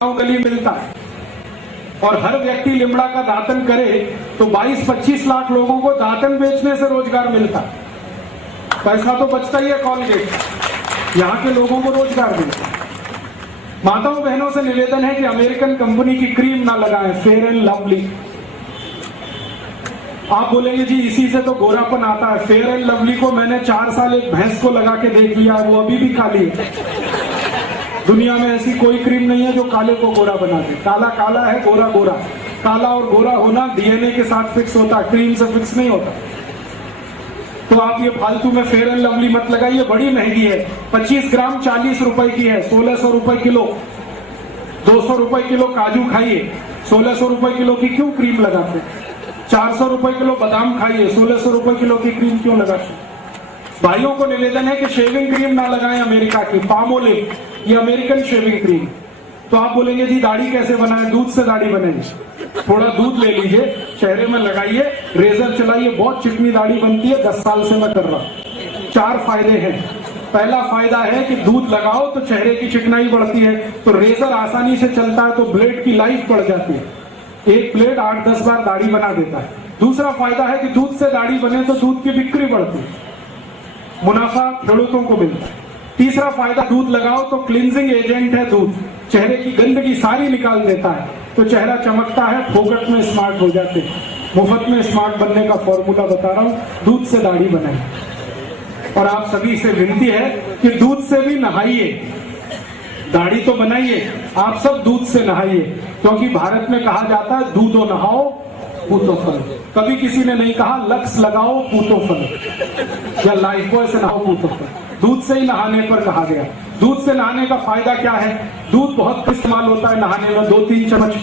गली मिलता है और हर व्यक्ति लिमड़ा का दातन करे तो 22-25 लाख लोगों को दातन बेचने से रोजगार मिलता है। पैसा तो बचता ही है कॉलगेट, यहाँ के लोगों को रोजगार मिलता है। माताओं बहनों से निवेदन है कि अमेरिकन कंपनी की क्रीम ना लगाएं, फेयर एंड लवली। आप बोलेंगे जी इसी से तो गोरापन आता है। फेयर एंड लवली को मैंने 4 साल एक भैंस को लगा के देख लिया, वो अभी भी काली है। दुनिया में ऐसी कोई क्रीम नहीं है जो काले को गोरा बना दे। काला काला है, गोरा गोरा। काला और गोरा होना डीएनए के साथ फिक्स होता है, क्रीम से फिक्स नहीं होता। तो आप ये फालतू में फेयर एंड लवली मत लगाइए, बड़ी महंगी है। 25 ग्राम 40 रुपए की है, 1600 रुपए किलो। 200 रुपए किलो काजू खाइए, 1600 रुपए किलो की क्यों क्रीम लगाते? 400 रुपए किलो बादाम खाइए, 1600 रुपए किलो की क्रीम क्यों लगाते? भाइयों को निवेदन है कि शेविंग क्रीम ना लगाएं अमेरिका की, पामोलिव, ये अमेरिकन शेविंग क्रीम। तो आप बोलेंगे जी दाढ़ी कैसे बनाएं? दूध से दाढ़ी बनेगी। थोड़ा दूध ले लीजिए, चेहरे में लगाइए, रेजर चलाइए, बहुत चिकनी दाढ़ी बनती है। 10 साल से मैं कर रहा हूं। 4 फायदे हैं। पहला फायदा है कि दूध लगाओ तो चेहरे की चिकनाई बढ़ती है, तो रेजर आसानी से चलता है, तो ब्लेड की लाइफ बढ़ जाती है। एक ब्लेड 8-10 बार दाढ़ी बना देता है। दूसरा फायदा है कि दूध से दाढ़ी बने तो दूध की बिक्री बढ़ती है, मुनाफा खेडूतों को मिलता है। तीसरा फायदा, दूध लगाओ तो क्लींजिंग एजेंट है दूध, चेहरे की गंदगी सारी निकाल देता है, तो चेहरा चमकता है, फोकट में स्मार्ट हो जाते हैं। मुफ्त में स्मार्ट बनने का फॉर्मूला बता रहा हूं, दूध से दाढ़ी बनाए। और आप सभी से विनती है कि दूध से भी नहाइए, दाढ़ी तो बनाइए, आप सब दूध से नहाइए, क्योंकि भारत में कहा जाता है दूधो नहाओ पूतो फल। कभी किसी ने नहीं कहा लक्स लगाओ पूतो फल या लाइफ बॉय से नहाओ पूतो फल। दूध से ही नहाने पर कहा गया। दूध से नहाने का फायदा क्या है? दूध बहुत इस्तेमाल होता है नहाने में, 2-3 चम्मच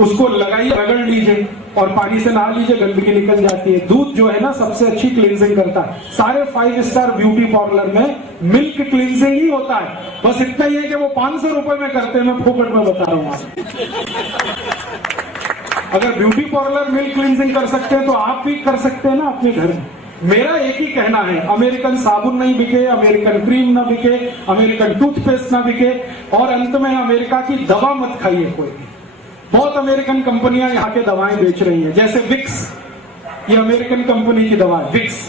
उसको लगाइए, रगड़ लीजिए और पानी से नहा लीजिए, गंदगी निकल जाती है। दूध जो है ना सबसे अच्छी क्लींजिंग करता है। सारे 5 स्टार ब्यूटी पार्लर में मिल्क क्लींजिंग ही होता है। बस इतना ही है कि वो 500 रुपए में करते हैं, मैं फोकट में बता रहा हूं। अगर ब्यूटी पार्लर मिल्क क्लींजिंग कर सकते हैं तो आप भी कर सकते हैं ना अपने घर में। मेरा एक ही कहना है, अमेरिकन साबुन नहीं बिके, अमेरिकन क्रीम ना बिके, अमेरिकन टूथपेस्ट ना बिके, और अंत में अमेरिका की दवा मत खाइए कोई भी। बहुत अमेरिकन कंपनियां यहाँ के दवाएं बेच रही हैं, जैसे विक्स, ये अमेरिकन कंपनी की दवा है, विक्स,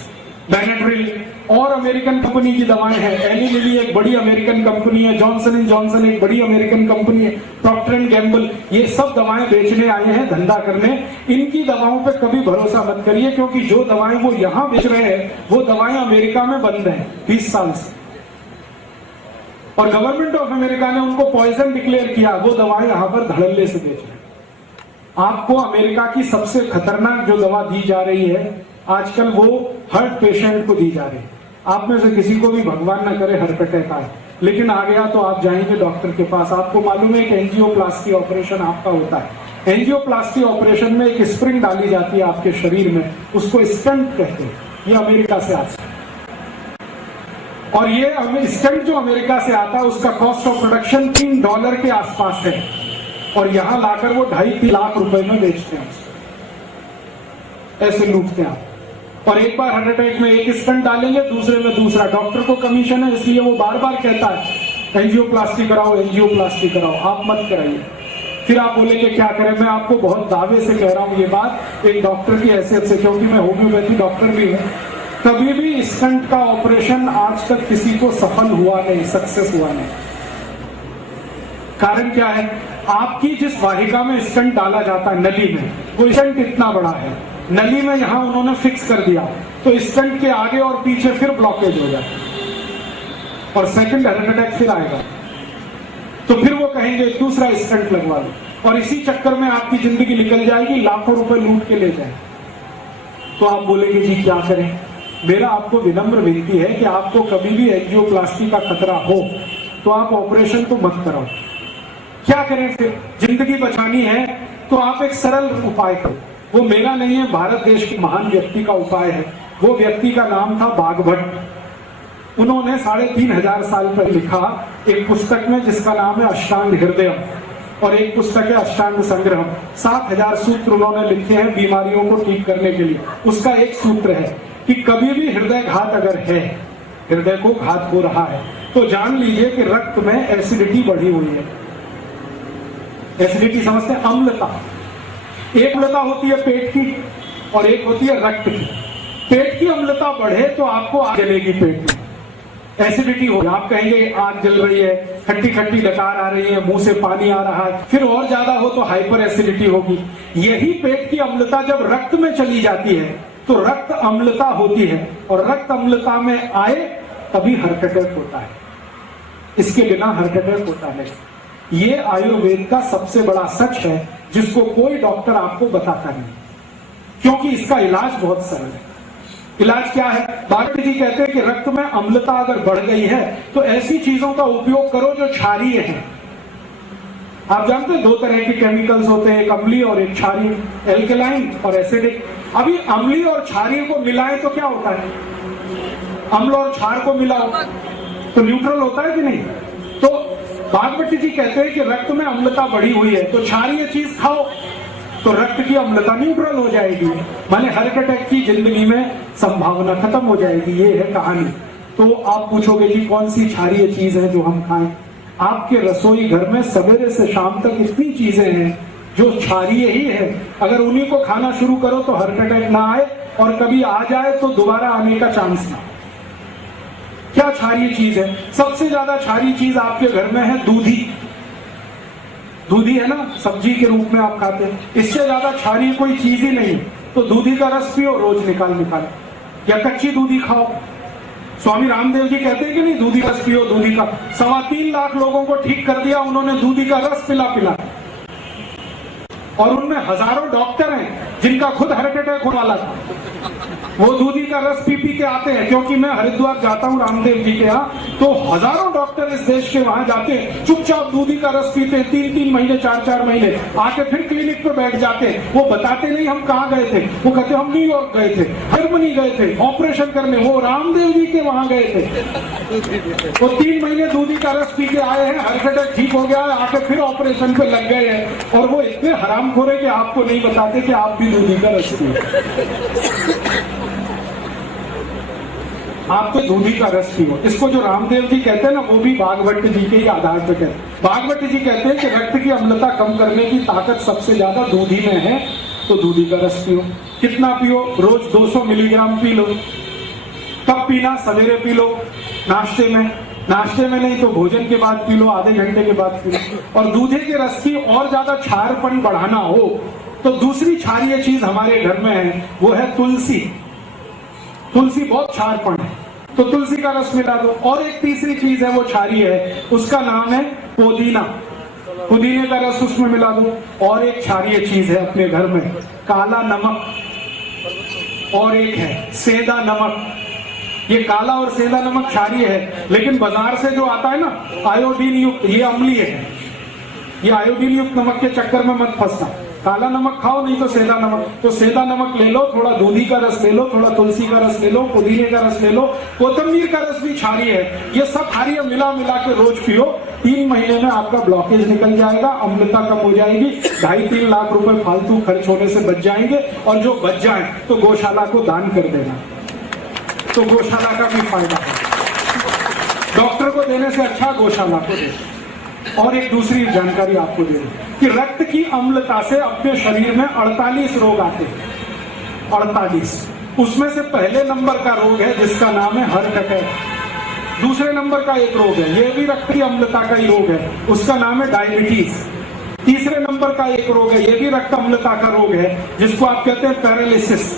बेनेड्रिल, और अमेरिकन कंपनी की दवाएं हैं। एली लिली एक बड़ी अमेरिकन कंपनी है, जॉनसन एंड जॉनसन एक बड़ी अमेरिकन कंपनी है, प्रॉक्टर एंड गैम्बल, ये सब दवाएं बेचने आए हैं, धंधा करने। इनकी दवाओं पे कभी भरोसा मत करिए, क्योंकि जो दवाएं वो यहाँ बेच रहे हैं वो दवाएं अमेरिका में बंद हैं 20 साल से, और गवर्नमेंट ऑफ अमेरिका ने उनको पॉइजन डिक्लेयर किया। वो दवाएं यहाँ पर धड़ल्ले से बेच रहे हैं। आपको अमेरिका की सबसे खतरनाक जो दवा दी जा रही है आजकल, वो हार्ट पेशेंट को दी जा रही है। आप में से किसी को भी भगवान न करे हार्ट अटैक आए, लेकिन आ गया तो आप जाएंगे डॉक्टर के पास। आपको मालूम है कि एंजियोप्लास्टी ऑपरेशन आपका होता है। एंजियोप्लास्टी ऑपरेशन में एक स्प्रिंग डाली जाती है आपके शरीर में, उसको स्टंट कहते हैं। ये अमेरिका से आता है, और ये स्टंट जो अमेरिका से आता है उसका कॉस्ट ऑफ प्रोडक्शन $3 के आसपास है, और यहां लाकर वो 2.5-3 लाख रुपए में बेचते हैं, ऐसे लूटते हैं। और एक बार हार्ट अटैक में एक स्टंट डालेंगे, दूसरे में दूसरा। डॉक्टर को कमीशन है, इसलिए वो बार बार कहता है एंजियोप्लास्टी कराओ, एंजियोप्लास्टी कराओ। आप मत कराइए। फिर आप बोलेंगे क्या करें? मैं आपको बहुत दावे से कह रहा हूं ये बात, एक डॉक्टर की हैसियत से, क्योंकि मैं होम्योपैथी डॉक्टर भी हूं। कभी भी स्टंट का ऑपरेशन आज तक किसी को सफल हुआ नहीं, सक्सेस हुआ नहीं। कारण क्या है? आपकी जिस वाहिका में स्टंट डाला जाता है, नली में, वो स्टंट इतना बड़ा है, नली में यहां उन्होंने फिक्स कर दिया, तो स्टंट के आगे और पीछे फिर ब्लॉकेज हो जाए और सेकंड हार्ट अटैक फिर आएगा। तो फिर वो कहेंगे दूसरा स्टंट लगवा लो, और इसी चक्कर में आपकी जिंदगी निकल जाएगी, लाखों रुपए लूट के ले जाए। तो आप बोलेंगे जी क्या करें? मेरा आपको विनम्र विनती है कि आपको कभी भी एंजियोप्लास्टी का खतरा हो तो आप ऑपरेशन तो मत कराओ। क्या करें फिर? जिंदगी बचानी है तो आप एक सरल उपाय करो। वो मेरा नहीं है, भारत देश के महान व्यक्ति का उपाय है। वो व्यक्ति का नाम था बागभट्ट। उन्होंने 3500 साल पहले लिखा एक पुस्तक में, जिसका नाम है अष्टांग हृदय, और एक पुस्तक है अष्टांग संग्रह। 7000 सूत्र उन्होंने लिखे हैं बीमारियों को ठीक करने के लिए। उसका एक सूत्र है कि कभी भी हृदय घात अगर है, हृदय को घात हो रहा है, तो जान लीजिए कि रक्त में एसिडिटी बढ़ी हुई है। एसिडिटी समझते हैं? अम्लता। एक अम्लता होती है पेट की और एक होती है रक्त की। पेट की अम्लता बढ़े तो आपको आग जलेगी पेट में, एसिडिटी होगी, आप कहेंगे आग जल रही है, खट्टी खट्टी डकार आ रही है, मुंह से पानी आ रहा है। फिर और ज्यादा हो तो हाइपर एसिडिटी होगी। यही पेट की अम्लता जब रक्त में चली जाती है तो रक्त अम्लता होती है, और रक्त अम्लता में आए तभी हार्ट अटैक होता है। इसके बिना हार्ट अटैक होता है। ये आयुर्वेद का सबसे बड़ा सच है जिसको कोई डॉक्टर आपको बताता नहीं, क्योंकि इसका इलाज बहुत सरल है। इलाज क्या है? भागवत जी कहते हैं कि रक्त में अम्लता अगर बढ़ गई है तो ऐसी चीजों का उपयोग करो जो क्षारीय है। आप जानते हैं 2 तरह के केमिकल्स होते हैं, एक अम्लीय और एक क्षारीय, एल्कलाइन और एसिडिक। अभी अम्लीय और क्षारीय को मिलाएं तो क्या होता है? अम्ल और क्षार को मिलाओ तो न्यूट्रल होता है कि नहीं? तो भागवत जी कहते हैं कि रक्त में अम्लता बढ़ी हुई है तो क्षारीय चीज खाओ तो रक्त की अम्लता न्यूट्रल हो जाएगी, माने हार्ट अटैक की जिंदगी में संभावना खत्म हो जाएगी। ये है कहानी। तो आप पूछोगे कि कौन सी क्षारीय चीज है जो हम खाएं? आपके रसोई घर में सवेरे से शाम तक इतनी चीजें हैं जो क्षारीय ही है। अगर उन्हीं को खाना शुरू करो तो हार्ट अटैक ना आए, और कभी आ जाए तो दोबारा आने का चांस ना। क्या क्षारीय चीज है? सबसे ज्यादा क्षारीय चीज आपके घर में है दूधी। दूधी है ना, सब्जी के रूप में आप खाते हैं, इससे ज्यादा क्षारीय कोई चीज ही नहीं। तो दूधी का रस पियो रोज निकाल निकाल, या कच्ची दूधी खाओ। स्वामी रामदेव जी कहते हैं कि नहीं, दूधी रस पियो। दूधी का 3.25 लाख लोगों को ठीक कर दिया उन्होंने दूधी का रस पिला पिला, और उनमें हजारों डॉक्टर हैं जिनका खुद हार्ट अटैक होने वाला था। वो दूधी का रस पी पी के आते हैं, क्योंकि मैं हरिद्वार जाता हूँ रामदेव जी के यहाँ, तो हजारों डॉक्टर इस देश के वहां जाते हैं, चुपचाप दूधी का रस पीते हैं 3-3 महीने 4-4 महीने, आके फिर क्लिनिक पे बैठ जाते हैं। वो बताते नहीं हम कहाँ गए थे, वो कहते हम न्यूयॉर्क गए थे, जर्मनी गए थे ऑपरेशन करने, वो रामदेव जी के वहां गए थे। वो 3 महीने दूधी का रस पी के आए हैं, हार्ट अटैक ठीक हो गया, आके फिर ऑपरेशन पे लग गए हैं। और वो इतने हरामखोर है कि आपको नहीं बताते कि आप भी दूधी का रस पिए। आप तो दूधी का रस पियो। इसको जो रामदेव जी कहते हैं ना, वो भी भागवत जी के ही आधार पर कहते हैं। भागवत जी कहते हैं कि रक्त की अम्लता कम करने की ताकत सबसे ज्यादा दूधी में है, तो दूधी का रस पियो। कितना पियो? रोज 200 मिलीग्राम पी लो। कब पीना? सवेरे पी लो, नाश्ते में। नाश्ते में नहीं तो भोजन के बाद पी लो, आधे घंटे के बाद पी लो। और दूधे के रस की और ज्यादा क्षारपन बढ़ाना हो तो दूसरी क्षारीय चीज हमारे घर में है, वो है तुलसी। तुलसी बहुत क्षारपन है, तो तुलसी का रस मिला दो। और एक तीसरी चीज है वो क्षारीय है, उसका नाम है पुदीना। पुदीने का रस उसमें मिला दो। और एक क्षारीय चीज है अपने घर में, काला नमक, और एक है सेंधा नमक। ये काला और सेंधा नमक क्षारीय है, लेकिन बाजार से जो आता है ना आयोडीन युक्त, ये अम्लीय है। ये आयोडीन युक्त नमक के चक्कर में मत फंसना। काला नमक खाओ, नहीं तो सेंधा नमक। तो सेंधा नमक ले लो, थोड़ा दूधी का रस ले लो, थोड़ा तुलसी का रस ले लो, पुदीने का रस ले लो, कोतंबीर का रस भी क्षारीय है। ये सब क्षारीय मिला मिला के रोज पियो। 3 महीने में आपका ब्लॉकेज निकल जाएगा, अम्लता कम हो जाएगी, 2.5-3 लाख रुपए फालतू खर्च होने से बच जाएंगे। और जो बच जाए तो गौशाला को दान कर देना, तो गौशाला का भी फायदा है। डॉक्टर को देने से अच्छा गौशाला को देना। और एक दूसरी जानकारी आपको दे दूं कि रक्त की अम्लता से अपने शरीर में 48 रोग आते हैं। 48। उसमें से पहले नंबर का रोग है जिसका नाम है हार्ट अटैक। दूसरे नंबर का एक रोग है, यह भी रक्त की अम्लता का ही रोग है, उसका नाम है डायबिटीज। तीसरे नंबर का एक रोग है, यह भी रक्त अम्लता का रोग है, जिसको आप कहते हैं पैरालिसिस।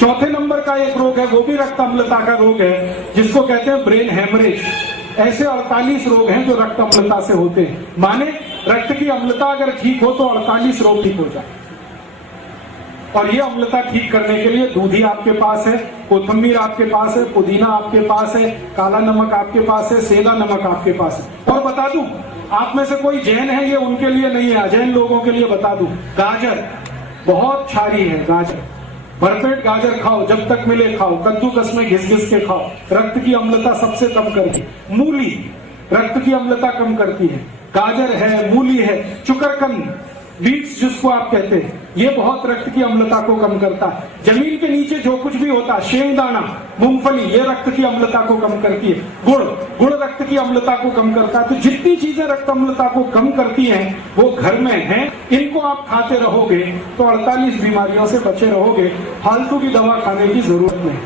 चौथे नंबर का एक रोग है, वो भी रक्त अम्लता का रोग है, जिसको कहते हैं ब्रेन हेमरेज। ऐसे 48 रोग हैं जो रक्त अम्लता से होते हैं। माने रक्त की अम्लता अगर ठीक हो तो 48 रोग ठीक हो जाए। और ये अम्लता ठीक करने के लिए दूधी आपके पास है, कोथिंबीर आपके पास है, पुदीना आपके पास है, काला नमक आपके पास है, सेंधा नमक आपके पास है। और बता दूं, आप में से कोई जैन है, ये उनके लिए नहीं है, अजैन लोगों के लिए बता दूं, गाजर बहुत क्षारीय है। गाजर, भरपेट गाजर खाओ, जब तक मिले खाओ, कद्दूकस में घिस घिस के खाओ, रक्त की अम्लता सबसे कम करती। मूली रक्त की अम्लता कम करती है। गाजर है, मूली है, चुकरकंद, बीट्स जिसको आप कहते हैं, ये बहुत रक्त की अम्लता को कम करता है। जमीन के नीचे जो कुछ भी होता है, शेंगदाना, मूंगफली, ये रक्त की अम्लता को कम करती है। गुड़ रक्त की अम्लता को कम करता है। तो जितनी चीजें रक्त अम्लता को कम करती हैं वो घर में हैं। इनको आप खाते रहोगे तो 48 बीमारियों से बचे रहोगे, फालतू की दवा खाने की जरूरत नहीं।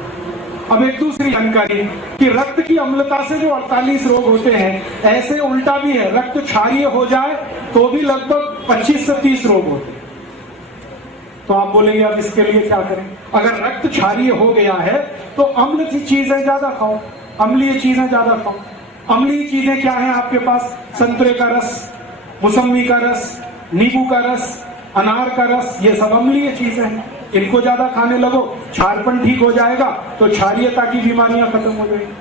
अब एक दूसरी जानकारी कि रक्त की अम्लता से जो 48 रोग होते हैं, ऐसे उल्टा भी है, रक्त क्षारीय हो जाए तो भी लगभग 25 से 30 रोग होते हैं। तो आप बोलेंगे अब इसके लिए क्या करें? अगर रक्त क्षारीय हो गया है तो अम्ल की चीजें ज्यादा खाओ, अम्लीय चीजें ज्यादा खाओ। अम्लीय चीजें क्या है आपके पास? संतरे का रस, मौसमी का रस, नींबू का रस, अनार का रस, ये सब अम्लीय चीजें हैं। इनको ज्यादा खाने लगो, क्षारपन ठीक हो जाएगा तो क्षारीयता की बीमारियां खत्म हो जाएगी।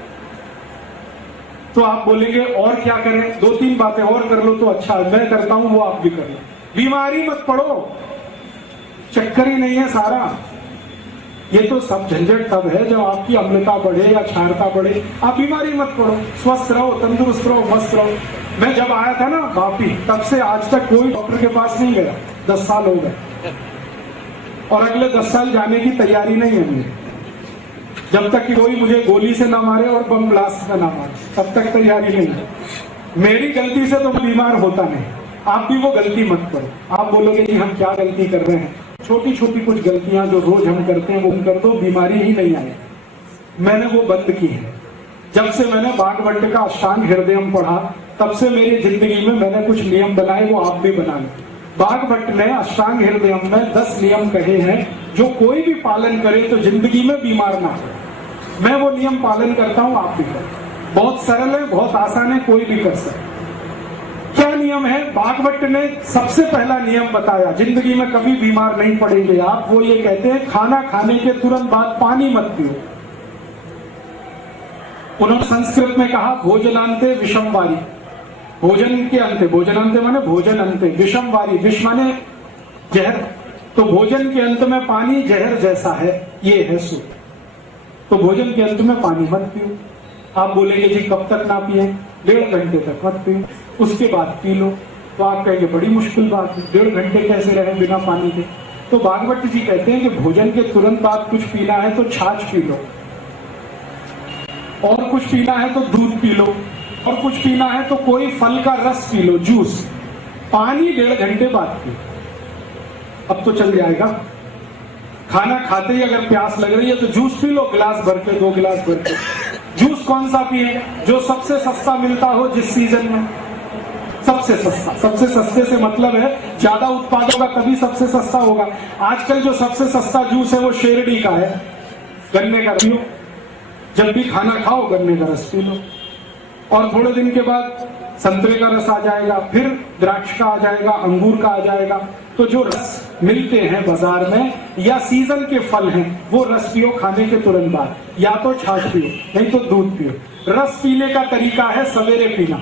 तो आप बोलेंगे और क्या करें? 2-3 बातें और कर लो तो अच्छा है। मैं करता हूं, वो आप भी कर लो। बीमारी मत पड़ो, चक्कर ही नहीं है सारा। ये तो सब झंझट तब है जब आपकी अम्लता बढ़े या क्षारता बढ़े। आप बीमारी मत पड़ो, स्वस्थ रहो, तंदुरुस्त रहो, मस्त रहो। मैं जब आया था ना वापी, तब से आज तक कोई डॉक्टर के पास नहीं गया। 10 साल हो गए और अगले 10 साल जाने की तैयारी नहीं है मुझे, जब तक कि कोई मुझे गोली से ना मारे और बम ब्लास्ट से ना मारे, तब तक तैयारी नहीं है। मेरी गलती से तो बीमार होता नहीं। आप भी वो गलती मत करो। आप बोलोगे कि हम क्या गलती कर रहे हैं? छोटी छोटी कुछ गलतियां जो रोज हम करते हैं वो कर दो, बीमारी ही नहीं आए। मैंने वो बंद की है। जब से मैंने बागवट का अष्टांग हृदयम पढ़ा, तब से मेरी जिंदगी में मैंने कुछ नियम बनाए, वो आप भी बना लें। बागवट ने अष्टांग हृदयम में 10 नियम कहे हैं जो कोई भी पालन करे तो जिंदगी में बीमार ना हो। मैं वो नियम पालन करता हूं, आप भी करें। बहुत सरल है, बहुत आसान है, कोई भी कर सकता। क्या नियम है? बागवट ने सबसे पहला नियम बताया, जिंदगी में कभी बीमार नहीं पड़ेंगे आप। वो ये कहते हैं खाना खाने के तुरंत बाद पानी मत पियो। उन्होंने संस्कृत में कहा भोजनांते विषमवारी, भोजन के अंत, भोजनांते माने भोजन अंते, विषमवारी, विष माने जहर। तो भोजन के अंत में पानी जहर जैसा है, ये है सूत्र। तो भोजन के अंत में पानी मत पियो। आप बोलेंगे जी कब तक ना पिए? 1.5 घंटे तक मत पियो, उसके बाद पी लो। तो आप कहेंगे बड़ी मुश्किल बात है, 1.5 घंटे कैसे रहे बिना पानी के? तो भागवत जी कहते हैं कि भोजन के तुरंत बाद कुछ पीना है तो छाछ पी लो, और कुछ पीना है तो दूध पी लो, और कुछ पीना है तो कोई फल का रस पी लो, जूस। पानी 1.5 घंटे बाद पियो। अब तो चल जाएगा। खाना खाते ही अगर प्यास लग रही है तो जूस पी लो, गिलास भर के, 2 गिलास भर के। जूस कौन सा पिए? जो सबसे सस्ता मिलता हो जिस सीजन में, सबसे सस्ता। सबसे सस्ते से मतलब है ज्यादा उत्पादन होगा तभी सबसे सस्ता होगा। आजकल जो सबसे सस्ता जूस है वो शेरडी का है, गन्ने का पियो। जब भी खाना खाओ गन्ने का रस पी लो, और थोड़े दिन के बाद संतरे का रस आ जाएगा, फिर द्राक्ष का आ जाएगा, अंगूर का आ जाएगा। तो जो रस मिलते हैं बाजार में या सीजन के फल हैं, वो रस पियो खाने के तुरंत बाद। या तो छाछ पियो, नहीं तो दूध पियो। रस पीने का तरीका है सवेरे पीना,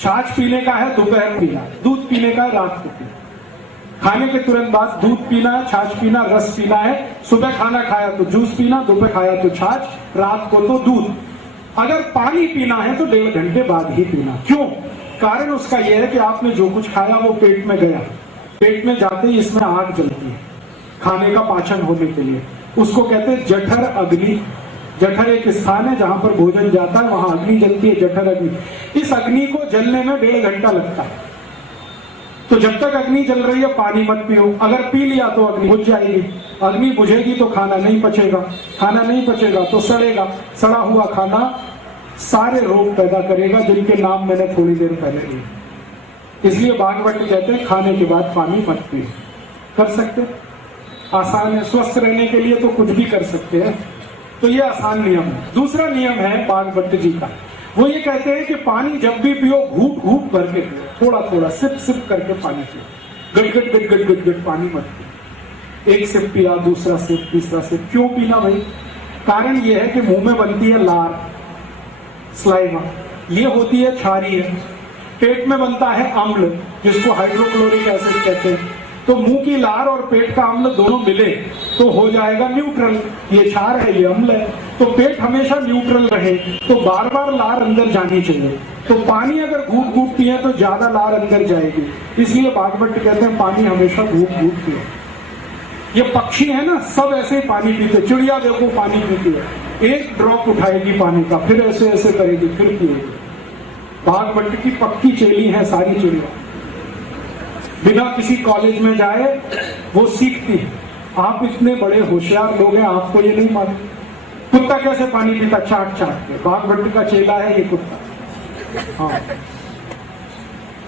छाछ पीने का है दोपहर पीना, दूध पीने का है रात को पीना। खाने के तुरंत बाद दूध पीना, छाछ पीना, रस पीना है। सुबह खाना खाया तो जूस पीना, दोपहर खाया तो छाछ, रात को तो दूध। अगर पानी पीना है तो 1.5 घंटे बाद ही पीना। क्यों? कारण उसका यह है कि आपने जो कुछ खाया वो पेट में गया, पेट में जाते ही इसमें आग जलती है खाने का पाचन होने के लिए। उसको कहते हैं जठर अग्नि। जठर एक स्थान है जहां पर भोजन जाता है, वहां अग्नि जलती है, जठर अग्नि। इस अग्नि को जलने में 1.5 घंटा लगता है। तो जब तक अग्नि जल रही है पानी मत पियो। अगर पी लिया तो अग्नि बुझ जाएगी, अग्नि बुझेगी तो खाना नहीं पचेगा, खाना नहीं पचेगा तो सड़ेगा। सड़ा हुआ खाना सारे रोग पैदा करेगा जिनके नाम मैंने थोड़ी देर पहले लिए। इसलिए भागवत कहते हैं खाने के बाद पानी मत पियो। कर सकते, आसान है। स्वस्थ रहने के लिए तो कुछ भी कर सकते हैं। तो ये आसान नियम है। दूसरा नियम है भागवत जी का, वो ये कहते हैं कि पानी जब भी पियो घूट घूट भर के पियो, थोड़ा थोड़ा सिप सिप करके पानी पियो। गट गट गट गट गट गट पानी मत पियो। एक सिप पिया, दूसरा सिप, तीसरा सिप। क्यों पीना भाई? कारण ये है कि मुंह में बनती है लार, स्लाइवा, ये होती है क्षारीय। पेट में बनता है अम्ल जिसको हाइड्रोक्लोरिक एसिड कहते हैं। तो मुंह की लार और पेट का अम्ल दोनों मिले तो हो जाएगा न्यूट्रल। ये क्षार है, ये अम्ल है। तो पेट हमेशा न्यूट्रल रहे तो बार बार लार अंदर जानी चाहिए। तो पानी अगर घूट घूट पिए तो ज्यादा लार अंदर जाएगी। इसलिए भागवत कहते हैं पानी हमेशा घूट घूट पिए। ये पक्षी है ना, सब ऐसे ही पानी पीते। चिड़िया देखो पानी पीती है, एक ड्रॉप उठाएगी पानी का, फिर ऐसे ऐसे करेगी, फिर पिएगी। भागवत की पक्की चेली है सारी चिड़िया, बिना किसी कॉलेज में जाए वो सीखती है। आप इतने बड़े होशियार लोग हैं, आपको ये नहीं मालूम? कुत्ता कैसे पानी पीता? चाट चाट के। भागवत का चेला है ये कुत्ता। हाँ,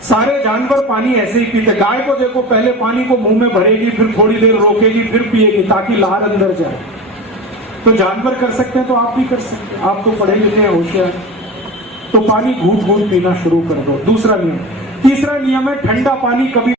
सारे जानवर पानी ऐसे ही पीते। गाय को देखो, पहले पानी को मुंह में भरेगी, फिर थोड़ी देर रोकेगी, फिर पिएगी ताकि लार अंदर जाए। तो जानवर कर सकते हैं तो आप भी कर सकते हैं। आप तो पढ़े लिखे हैं, होशियार। तो पानी घूट घूट पीना शुरू कर दो। दूसरा नियम। तीसरा नियम है ठंडा पानी कभी